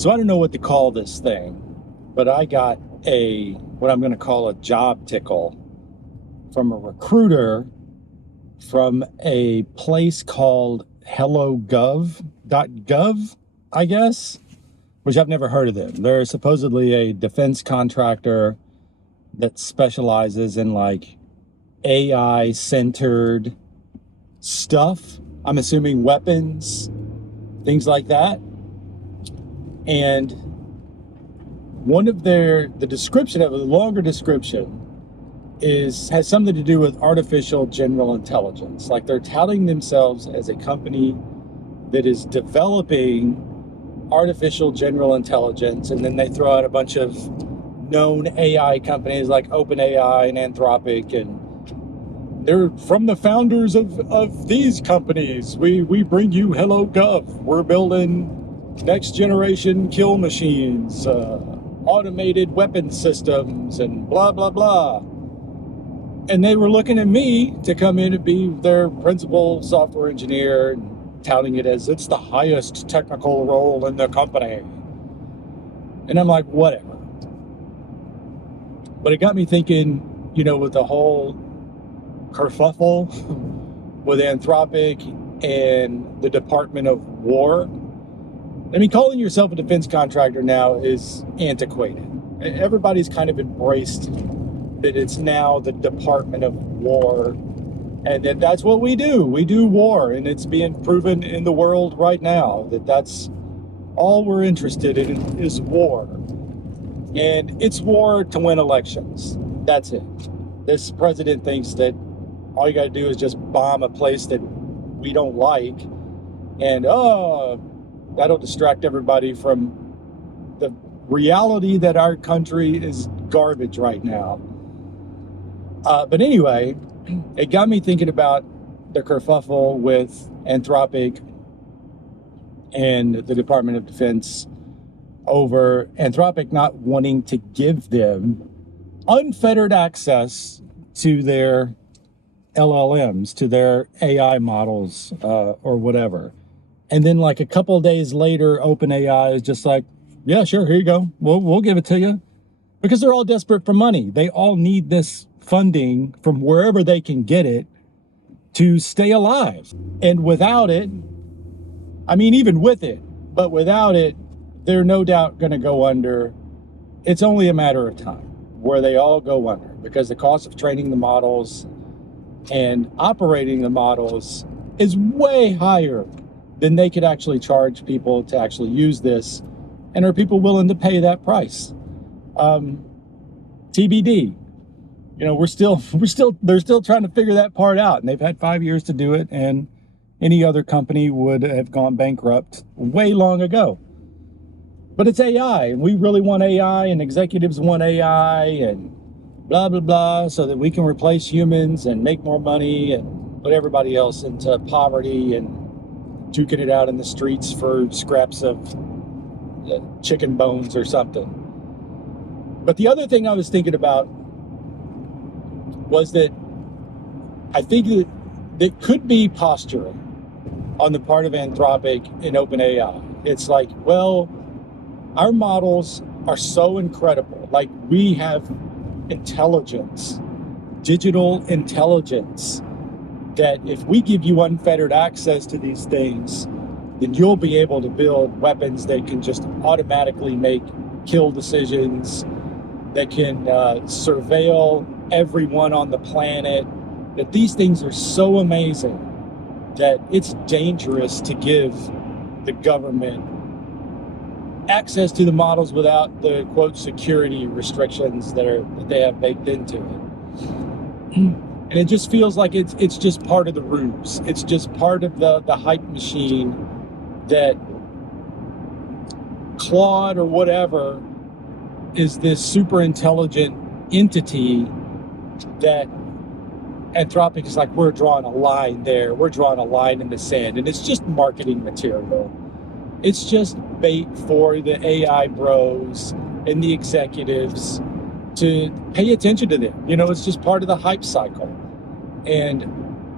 So I don't know what to call this thing, but I got what I'm going to call a job tickle from a recruiter from a place called hellogov.gov, I guess, which I've never heard of them. They're supposedly a defense contractor that specializes in like AI centered stuff. I'm assuming weapons, things like that. And the description of it, the longer description, has something to do with artificial general intelligence. Like they're touting themselves as a company that is developing artificial general intelligence, and then they throw out a bunch of known AI companies like OpenAI and Anthropic, and they're from the founders of these companies. We bring you Hello Gov. We're building next generation kill machines, automated weapon systems, and blah, blah, blah. And they were looking at me to come in and be their principal software engineer, and touting it as it's the highest technical role in the company. And I'm like, whatever. But it got me thinking, with the whole kerfuffle with Anthropic and the Department of War. I mean, calling yourself a defense contractor now is antiquated. Everybody's kind of embraced that it's now the Department of War, and that's what we do. We do war, and it's being proven in the world right now that that's all we're interested in is war. And it's war to win elections. That's it. This president thinks that all you got to do is just bomb a place that we don't like, and that'll distract everybody from the reality that our country is garbage right now. But anyway, it got me thinking about the kerfuffle with Anthropic and the Department of Defense over Anthropic not wanting to give them unfettered access to their LLMs, to their AI models, or whatever. And then like a couple of days later, OpenAI is just like, yeah, sure, here you go. We'll give it to you. Because they're all desperate for money. They all need this funding from wherever they can get it to stay alive. And without it, I mean, even with it, but without it, they're no doubt going to go under. It's only a matter of time where they all go under, because the cost of training the models and operating the models is way higher than they could actually charge people to actually use this. And are people willing to pay that price? TBD. They're still trying to figure that part out, and they've had 5 years to do it, and any other company would have gone bankrupt way long ago. But it's AI, and we really want AI, and executives want AI, and blah, blah, blah, so that we can replace humans and make more money and put everybody else into poverty and duking it out in the streets for scraps of chicken bones or something. But the other thing I was thinking about was that I think that it could be posturing on the part of Anthropic and OpenAI. It's like, well, our models are so incredible. Like, we have intelligence, digital intelligence, that if we give you unfettered access to these things, then you'll be able to build weapons that can just automatically make kill decisions, that can surveil everyone on the planet, that these things are so amazing that it's dangerous to give the government access to the models without the quote security restrictions that they have baked into it. And it just feels like it's just part of the ruse. It's just part of the hype machine that Claude or whatever is this super intelligent entity that Anthropic is like, we're drawing a line there. We're drawing a line in the sand. And it's just marketing material. It's just bait for the AI bros and the executives to pay attention to them. It's just part of the hype cycle. And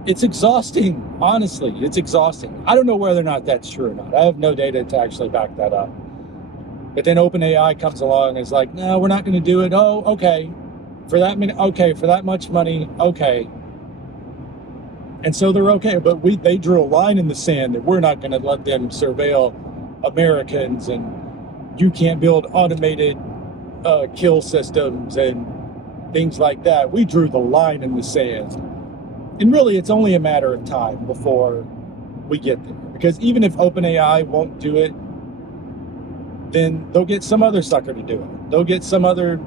it's exhausting, honestly. It's exhausting. I don't know whether or not that's true or not. I have no data to actually back that up. But then OpenAI comes along and is like, no, we're not going to do it. Oh, okay. For that much money, okay. And so they're okay, but they drew a line in the sand that we're not going to let them surveil Americans, and you can't build automated kill systems and things like that. We drew the line in the sand. And really, it's only a matter of time before we get there. Because even if OpenAI won't do it, then they'll get some other sucker to do it. They'll get some other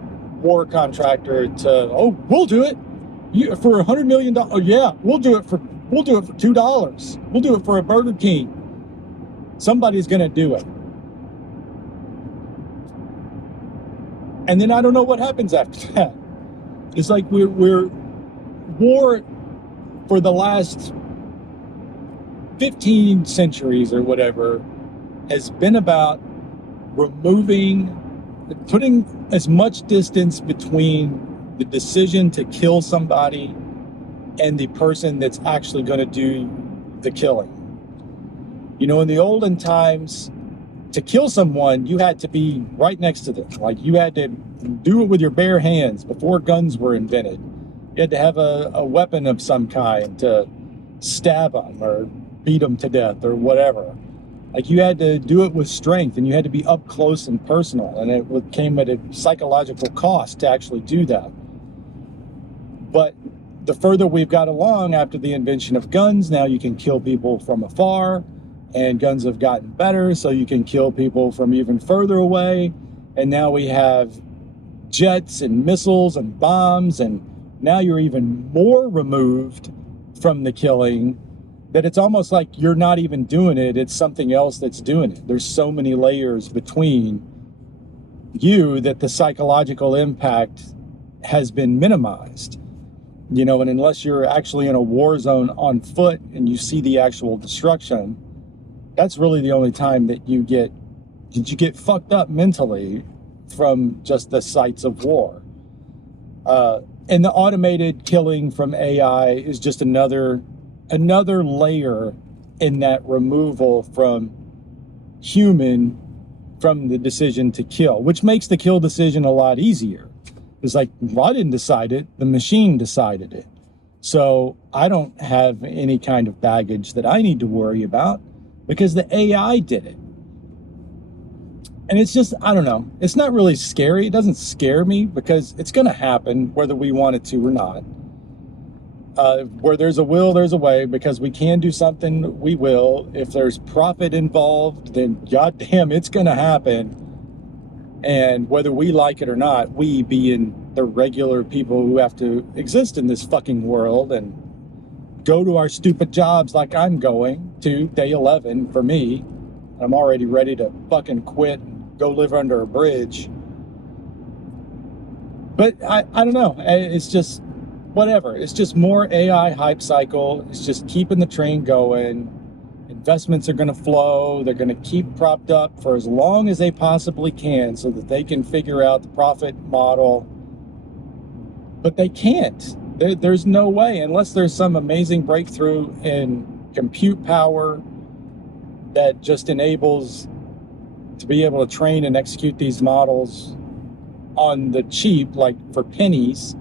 war contractor to, oh, we'll do it. For $100 million. Oh yeah, we'll do it for $2. We'll do it for a Burger King. Somebody's gonna do it. And then I don't know what happens after that. It's like we're war for the last 15 centuries or whatever has been about putting as much distance between the decision to kill somebody and the person that's actually going to do the killing. You know, in the olden times, to kill someone, you had to be right next to them. Like, you had to do it with your bare hands before guns were invented. You had to have a weapon of some kind to stab them or beat them to death or whatever. Like, you had to do it with strength, and you had to be up close and personal, and it came at a psychological cost to actually do that. But the further we've got along after the invention of guns, now you can kill people from afar, and guns have gotten better, so you can kill people from even further away. And now we have jets and missiles and bombs, and now you're even more removed from the killing that it's almost like you're not even doing it, it's something else that's doing it. There's so many layers between you that the psychological impact has been minimized. You know, and unless you're actually in a war zone on foot and you see the actual destruction, that's really the only time that you get fucked up mentally from just the sights of war. And the automated killing from AI is just another layer in that removal from human from the decision to kill, which makes the kill decision a lot easier. It's like, well, I didn't decide it, the machine decided it. So I don't have any kind of baggage that I need to worry about because the AI did it. And it's just, I don't know, it's not really scary. It doesn't scare me because it's going to happen whether we want it to or not. Where there's a will, there's a way, because we can do something, we will. If there's profit involved, then goddamn, it's going to happen. And whether we like it or not, we being the regular people who have to exist in this fucking world and go to our stupid jobs like I'm going to, day 11 for me. I'm already ready to fucking quit and go live under a bridge. But I don't know. It's just whatever. It's just more AI hype cycle. It's just keeping the train going. Investments are going to flow. They're going to keep propped up for as long as they possibly can so that they can figure out the profit model. But they can't. There's no way, unless there's some amazing breakthrough in compute power that just enables to be able to train and execute these models on the cheap, like for pennies,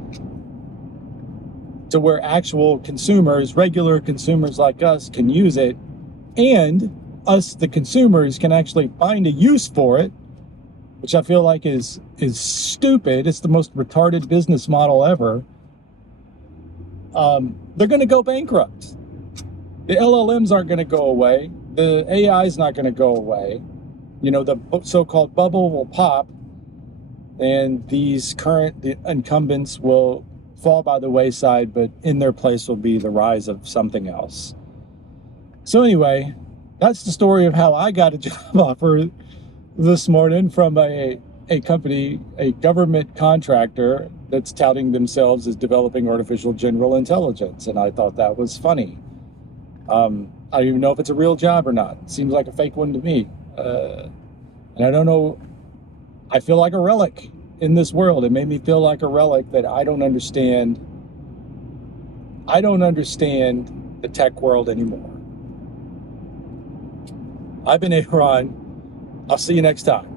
to where actual consumers, regular consumers like us, can use it, and us, the consumers, can actually find a use for it, which I feel like is stupid. It's the most retarded business model ever. They're going to go bankrupt. The LLMs aren't going to go away. The AI is not going to go away. You know, the so-called bubble will pop, and the incumbents will fall by the wayside, but in their place will be the rise of something else. So anyway, that's the story of how I got a job offer this morning from a company, a government contractor that's touting themselves as developing artificial general intelligence. And I thought that was funny. I don't even know if it's a real job or not. It seems like a fake one to me. And I don't know, I feel like a relic in this world. It made me feel like a relic that I don't understand the tech world anymore. I've been Aaron. I'll see you next time.